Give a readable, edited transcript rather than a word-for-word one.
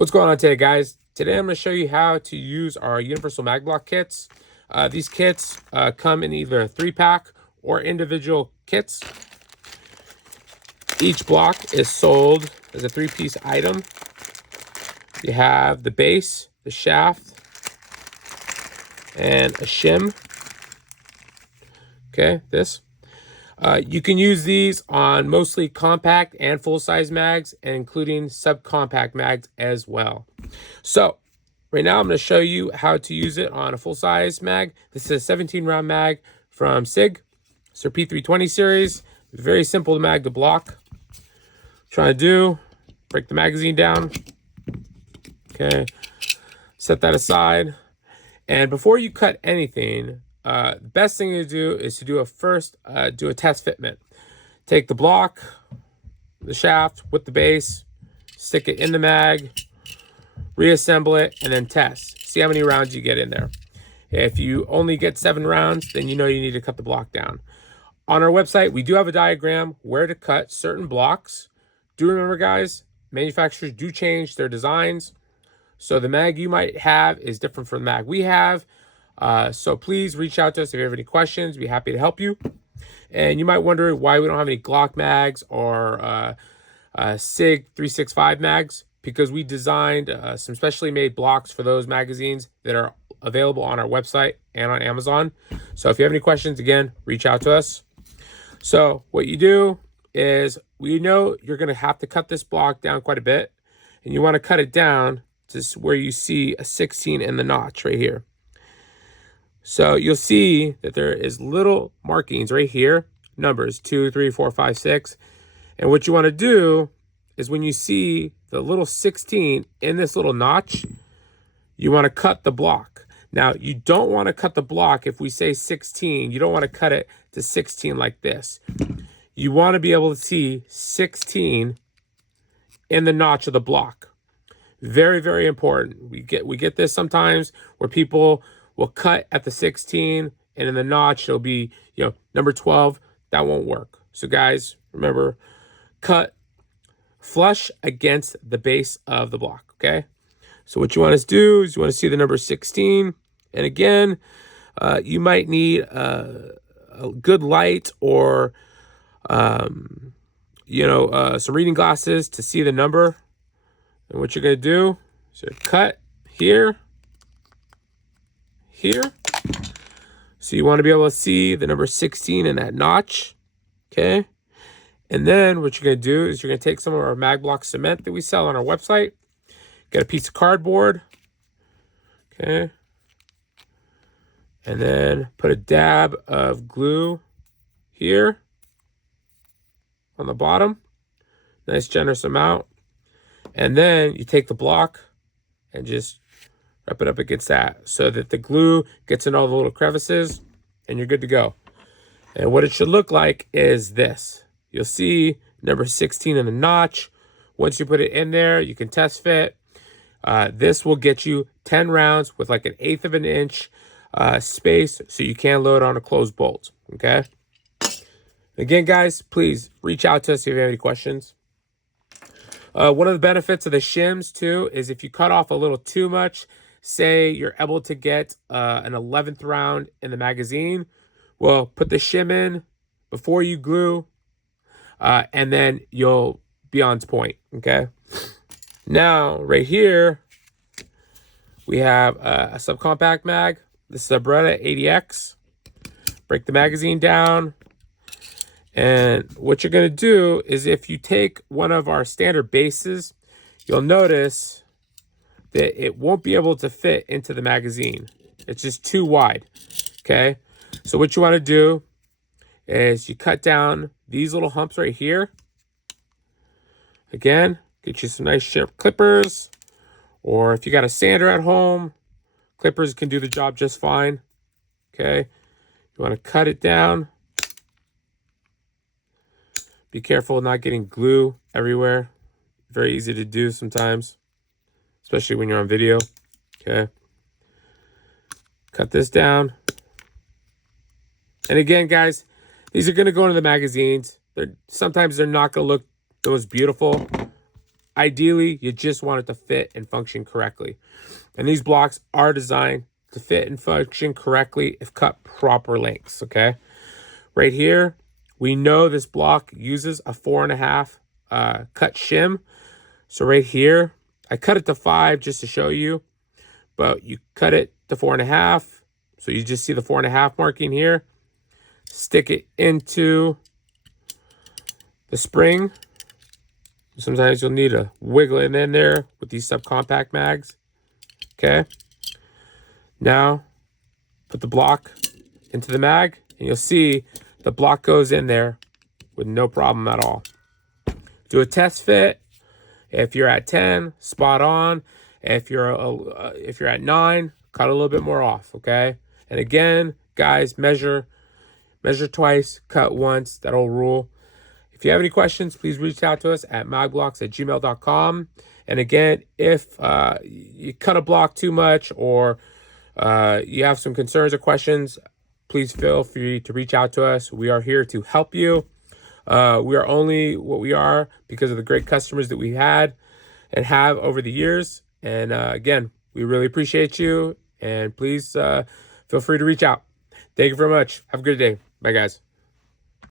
What's going on today, guys? Today I'm going to show you how to use our universal mag block kits. These kits come in either a 3-pack or individual kits. Each block is sold as a 3-piece item. You have the base, the shaft, and a shim. Okay, this. You can use these on mostly compact and full-size mags, and including subcompact mags as well. So right now I'm going to show you how to use it on a full-size mag. This is a 17-round mag from SIG. It's their P320 series. Very simple mag to block. Trying to do, break the magazine down. Okay, set that aside. And before you cut anything, the best thing to do is to do a test fitment. Take the block, the shaft with the base, stick it in the mag, reassemble it, and then test. See how many rounds you get in there. If you only get 7 rounds, then you know you need to cut the block down. On our website, we do have a diagram where to cut certain blocks. Do remember, guys, manufacturers do change their designs. So the mag you might have is different from the mag we have. So please reach out to us if you have any questions. We'd be happy to help you. And you might wonder why we don't have any Glock mags or SIG 365 mags, because we designed some specially made blocks for those magazines that are available on our website and on Amazon. So if you have any questions, again, reach out to us. So what you do is, we know you're going to have to cut this block down quite a bit, and you want to cut it down to where you see a 16 in the notch right here. So you'll see that there is little markings right here, numbers 2, 3, 4, 5, 6. And what you want to do is, when you see the little 16 in this little notch, you want to cut the block. Now, you don't want to cut the block if we say 16. You don't want to cut it to 16 like this. You want to be able to see 16 in the notch of the block. Very, very important. We get this sometimes where people will cut at the 16, and in the notch it'll be, number 12. That won't work. So guys, remember, cut flush against the base of the block. Okay. So what you want to do is you want to see the number 16. And again, you might need a good light or some reading glasses to see the number. And what you're going to do is cut here. So you want to be able to see the number 16 in that notch. Okay. And then what you're going to do is you're going to take some of our mag block cement that we sell on our website. Get a piece of cardboard. Okay. And then put a dab of glue here on the bottom. Nice generous amount. And then you take the block and just wrap it up against that so that the glue gets in all the little crevices, and you're good to go. And what it should look like is this. You'll see number 16 in the notch. Once you put it in there, you can test fit. This will get you 10 rounds with like 1/8 of an inch space, so you can load on a closed bolt. Okay. Again, guys, please reach out to us if you have any questions. One of the benefits of the shims too is if you cut off a little too much, say you're able to get an 11th round in the magazine, well, put the shim in before you glue, and then you'll be on point. Okay. Now, right here, we have a subcompact mag. This is a Beretta 80X. Break the magazine down. And what you're going to do is, if you take one of our standard bases, you'll notice that it won't be able to fit into the magazine. It's just too wide. Okay. So what you want to do is you cut down these little humps right here. Again, get you some nice sharp clippers, or if you got a sander at home, clippers can do the job just fine. Okay. You want to cut it down. Be careful not getting glue everywhere. Very easy to do sometimes, especially when you're on video. Okay. Cut this down. And again, guys, these are going to go into the magazines. Sometimes they're not going to look the most beautiful. ideally, you just want it to fit and function correctly. And these blocks are designed to fit and function correctly if cut proper lengths, okay? Right here, we know this block uses a 4.5 cut shim. So right here, I cut it to 5 just to show you, but you cut it to 4.5. So you just see the 4.5 marking here. Stick it into the spring. Sometimes you'll need to wiggle it in there with these subcompact mags. Okay. Now, put the block into the mag, and you'll see the block goes in there with no problem at all. Do a test fit. If you're at 10, spot on. If you're at 9, cut a little bit more off, okay? And again, guys, measure twice, cut once. That'll rule. If you have any questions, please reach out to us at magblocks@gmail.com. And again, if you cut a block too much or you have some concerns or questions, please feel free to reach out to us. We are here to help you. We are only what we are because of the great customers that we had and have over the years. And again, we really appreciate you. And please feel free to reach out. Thank you very much. Have a good day. Bye, guys.